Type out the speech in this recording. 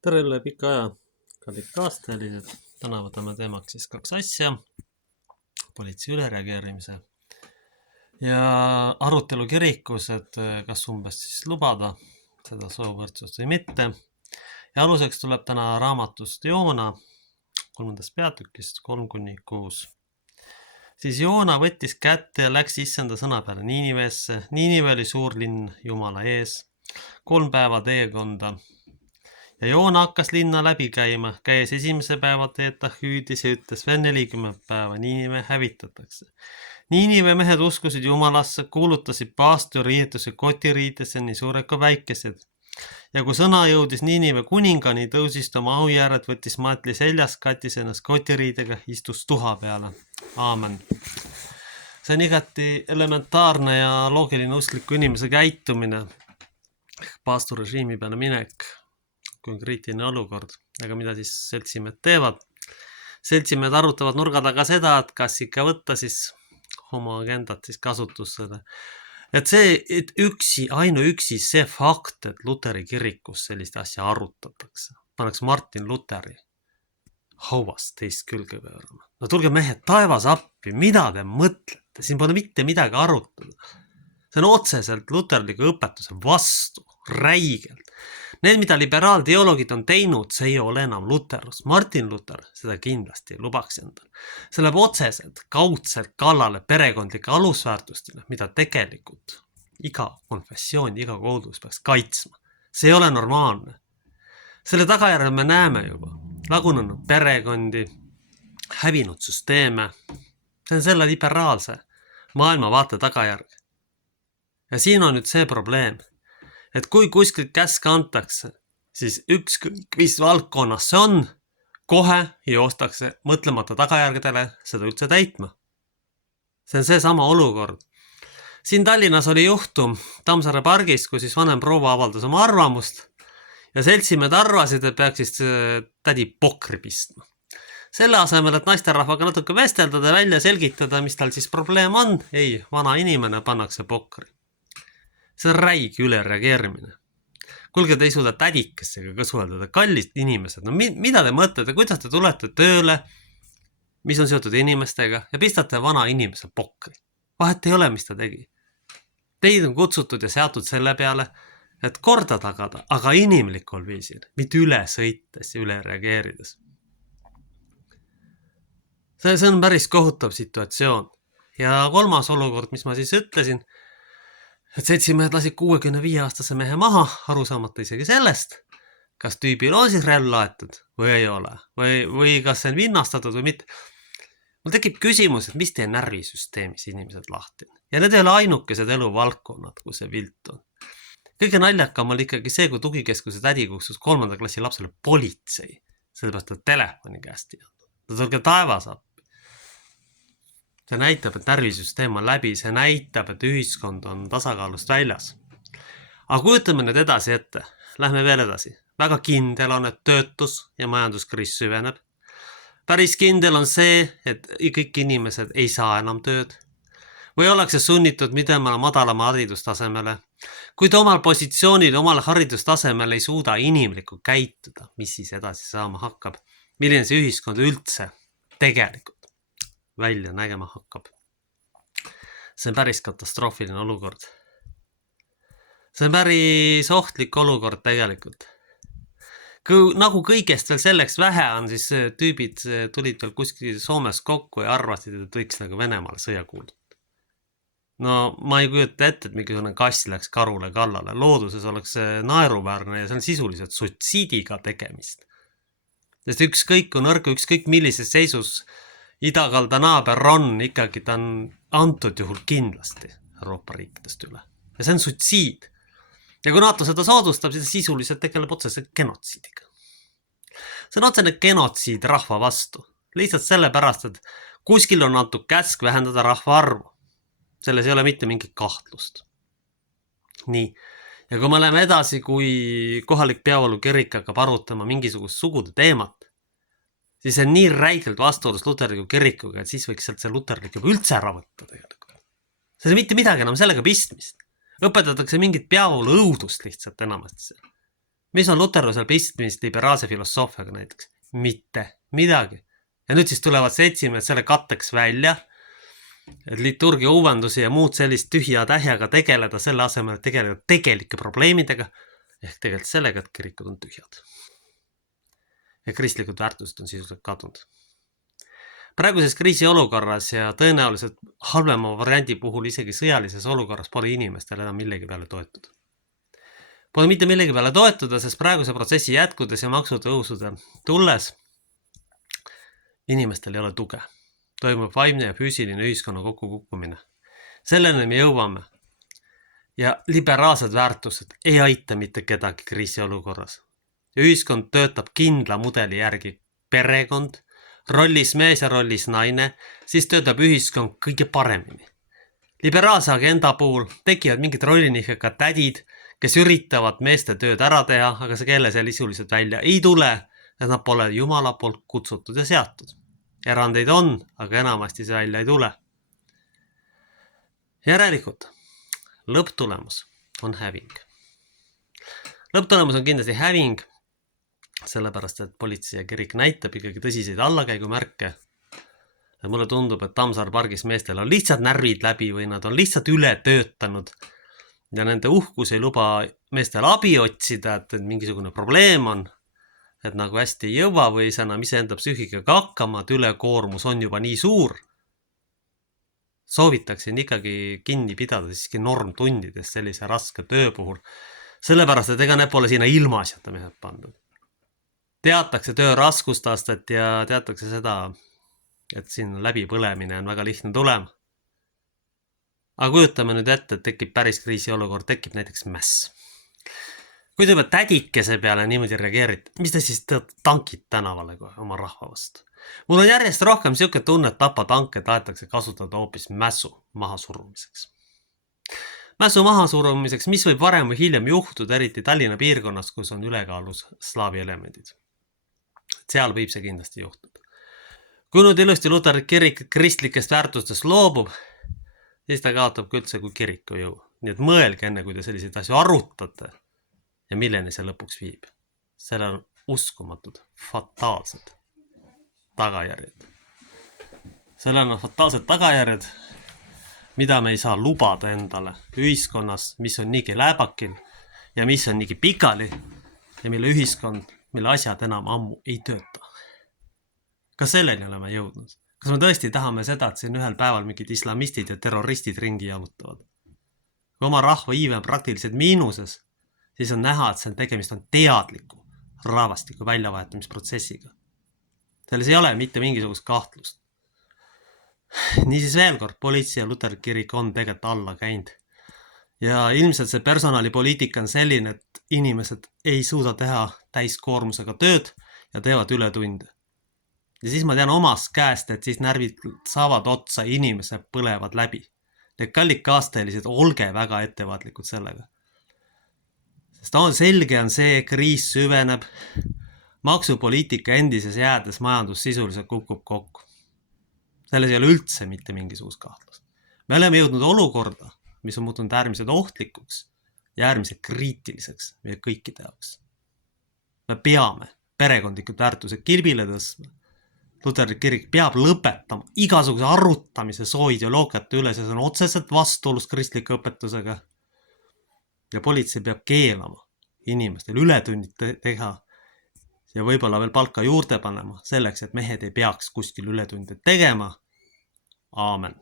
Tere üle pika aja, kallid kaastelised. Täna võtame teemaks siis kaks asja. Politsei ülereageerimise ja arutelu kirikus, et kas umbes siis lubada seda soovõrdsust või mitte. Ja aluseks tuleb täna raamatust Joona 3. peatükist 3-6. Siis Joona võttis kätte ja läks issanda sõna peale Niinivesse. Niinive oli suur linn Jumala ees, 3 päeva teekonda. Ja Joona hakkas linna läbi käima, käies esimese päeva teed ta hüüdis ja ütles veel 40 päeva Niinive hävitatakse. Niinive mehed uskusid Jumalasse, kuulutasid paastu riietuse kotiriidesse nii suured kui väikesed. Ja kui sõna jõudis Niinive kuningani, tõusis ta oma aujääret, võttis maatli seljas, kattis ennast kotiriidega, istus tuha peale. Aamen. See on igati elementaarne ja loogiline uskliku inimese käitumine. Paastu režiimi peale minek. Kui on kriitiline olukord, aga mida siis seltsimehed teevad? Seltsimehed arutavad nurga taga seda, et kas ikka võtta siis oma agendat siis kasutusse. Et see, et ainuüksi see fakt, et Luteri kirikus sellist asja arutatakse, paneks Martin Luteri hauast teist külge pöörama. No tulge mehed, taevas appi, mida te mõtlete? Siin pole mitte midagi arutada. See on otseselt luterliku õpetuse vastu, räigelt. Need, mida liberaalteologid on teinud, see ei ole enam luterlus. Martin Luther seda kindlasti ei lubaks endal. See läheb otseselt, kaudselt kallale perekondlike alusväärtustele, mida tegelikult iga konfessioon, iga kogudus peaks kaitsma. See ei ole normaalne. Selle tagajärjel me näeme juba lagunenud perekondi, hävinud süsteeme. See on selle liberaalse maailmavaate tagajärg. Ja siin on nüüd see probleem, et kui kuskilt käske antakse, siis ükskõik mis valdkonnas see on, kohe joostakse mõtlemata tagajärgedele seda üldse täitma. See on see sama olukord. Siin Tallinnas oli juhtum Tammsaare pargis, kus siis vanem proua avaldas oma arvamust ja seltsimehed arvasid, et peaks siis tädi pokri pistma. Selle asemel, et naisterahvaga natuke vestelda välja selgitada, mis tal siis probleem on, ei, vana inimene pannakse pokri. See on räigi ülereageerimine. Kuulge, te ei suuda tädikesega ka suheldada, kallid inimesed. No mida te mõtlete, kuidas te tulete tööle, mis on seotud inimestega ja pistate vana inimese pokri? Vahet ei ole, mis ta tegi. Teid on kutsutud ja seatud selle peale, et korda tagada, aga inimlikul viisil, mitte üle sõites ja üle reageerides. See on päris kohutav situatsioon. Ja kolmas olukord, mis ma siis ütlesin, et seltsimehed lasid 65-aastase mehe maha, aru saamata isegi sellest, kas tüübil on siis relv laetud või ei ole, või kas see on vinnastatud või mitte. Mul tekib küsimus, et mis teie närvisüsteemis inimesed lahti on. Ja need ei ole ainukesed eluvaldkonnad, kui see vilt on. Kõige naljakam oli ikkagi see, kui tugikeskuse tädi kutsus 3. klassi lapsele politsei, sellepärast ta telefoni käest ei olnud. Ta tulge taevas appi. See näitab, et närvisüsteem on läbi, see näitab, et ühiskond on tasakaalust väljas. Aga kujutame nüüd edasi ette, lähme veel edasi. Väga kindel on, et töötus ja majanduskriis süveneb. Päris kindel on see, et kõik inimesed ei saa enam tööd. Või ollakse sunnitud midema madalama haridustasemele. Kui te omal positsioonil, omal haridustasemel ei suuda inimlikult käituda, mis siis edasi saama hakkab? Milline see ühiskond üldse tegelikult välja nägema hakkab. See on päris katastroofiline olukord. See on päris ohtlik olukord tegelikult. Nagu kõigest veel selleks vähe on, siis tüübid tulid veel kuskil Soomes kokku ja arvasid, et võiks nagu Venemaale sõja kuulutada. No ma ei kujuta ette, et mingisugune kass läks karule kallale. Looduses oleks naeruväärne ja see on sisuliselt suitsiidiga tegemist. Sest ükskõik kui nõrgu, ükskõik millises seisus idakalda naaber on, ikkagi ta on antud juhul kindlasti Euroopa riikidest üle. Ja see on suitsiid. Ja kui NATO seda soodustab, siis sisuliselt tegeleb otseselt genotsiidiga. See on otsene genotsiid rahva vastu. Lihtsalt sellepärast, et kuskil on antud käsk vähendada rahva arvu. Selles ei ole mitte mingit kahtlust. Nii. Ja kui me läheme edasi, kui kohalik peavalu kirik hakkab arutama mingisugust sugude teemat, siis see on nii räigelt vastuolus luterliku kirikuga, et siis võiks sealt see luterlik juba üldse ära võtta tegelikult. See on mitte midagi enam sellega pistmist. Õpetatakse mingit peavalu õudust lihtsalt enamasti. Mis on luterlusel pistmist liberaalse filosoofiaga näiteks? Mitte midagi. Ja nüüd siis tulevad seltsimehed selle katteks välja, et liturgia uuendusi ja muud sellist tühja tähjaga tegeleda, selle asemel et tegeleda tegelike probleemidega, ehk tegelikult sellega, et kirikud on tühjad. Ja kristlikud väärtused on sisuliselt kadunud. Praeguses kriisiolukorras ja tõenäoliselt halvema variandi puhul isegi sõjalises olukorras pole inimestel enam millegi peale toetuda. Pole mitte millegi peale toetuda, sest praeguse protsessi jätkudes ja maksutõusude tulles inimestel ei ole tuge. Toimub vaimne ja füüsiline ühiskonna kokkukukkumine. Selleni me jõuame. Ja liberaalsed väärtused ei aita mitte kedagi kriisiolukorras. Ühiskond töötab kindla mudeli järgi. Perekond, rollis mees ja rollis naine, siis töötab ühiskond kõige paremini. Liberaalse agenda puhul tekivad mingid rollinihkega tädid, kes üritavad meeste tööd ära teha, aga see kelle seal isuliselt välja ei tule, et nad pole Jumala poolt kutsutud ja seatud. Erandeid on, aga enamasti see välja ei tule. Järelikult, lõpptulemus on häving. Lõpptulemus on kindlasti häving, sellepärast, et politsei ja kirik näitab ikkagi tõsiseid allakäigumärke. Ja mulle tundub, et Tammsaare pargis meestel on lihtsalt närvid läbi või nad on lihtsalt üle töötanud ja nende uhkus ei luba meestel abi otsida, et mingisugune probleem on, et nagu hästi ei jõua või see enam iseenda psüühikaga hakkama, et ülekoormus on juba nii suur. Soovitaksin ikkagi kinni pidada siiski normtundidest sellise raske töö puhul, sellepärast, et ega need pole sinna ilmaasjata mehed pandud. Teatakse töö raskustastet ja teatakse seda, et siin läbipõlemine on väga lihtne tulema. Aga kujutame nüüd ette, et tekib päris kriisiolukord, tekib näiteks mäss. Kui te juba tädikese peale niimoodi reageerite, mis te siis tankid tänavale kohe oma rahva vastu? Mul on järjest rohkem siuke tunne, et tapatanke tahetakse kasutada hoopis mässu mahasurumiseks. Mässu mahasurumiseks, mis võib varem või hiljem juhtuda, eriti Tallinna piirkonnas, kus on ülekaalus slaavi elemendid. Seal võib see kindlasti juhtuda. Kui nüüd ilusti Luteri kirik kristlikest väärtustest loobub, siis ta kaotab ka üldse kui kiriku jõu. Nii et mõelge enne, kui te selliseid asju arutate ja milleni see lõpuks viib. Sellel on uskumatud, fataalsed tagajärjed. Sellel on fataalsed tagajärjed, mida me ei saa lubada endale ühiskonnas, mis on niigi lääbakil ja mis on niigi pikali ja mille ühiskond, mille asjad enam ammu ei tööta. Kas selleni oleme jõudnud? Kas me tõesti tahame seda, et siin ühel päeval mingid islamistid ja terroristid ringi jalutavad? Kui oma rahva iive on praktiliselt miinuses, siis on näha, et see tegemist on teadliku rahvastiku väljavahetamisprotsessiga. Selles ei ole mitte mingisugust kahtlust. Niisiis veel kord, politsei ja Luteri kirik on tegelikult alla käinud. Ja ilmselt see personalipoliitika on selline, et inimesed ei suuda teha täiskoormusega tööd ja teevad ületunde. Ja siis ma tean omast käest, et siis närvid saavad otsa, inimesed põlevad läbi. Need kallid kaastelised, olge väga ettevaatlikud sellega. Sest selge on see, kriis süveneb, maksupoliitika endises jäädes majandus sisuliselt kukub kokku. Selles ei ole üldse mitte mingisugust kahtlust. Me oleme jõudnud olukorda, mis on muutunud äärmiselt ohtlikuks ja äärmiselt kriitiliseks meie kõikide jaoks. Me peame perekondlikud väärtused kilbile tõstma. Luteri kirik peab lõpetama igasuguse arutamise sooideoloogiate üle, see on otseselt vastuolus kristliku õpetusega. Ja politsei peab keelama inimestel ületunnid teha ja võib-olla veel palka juurde panema selleks, et mehed ei peaks kuskil ületunde tegema. Aamen.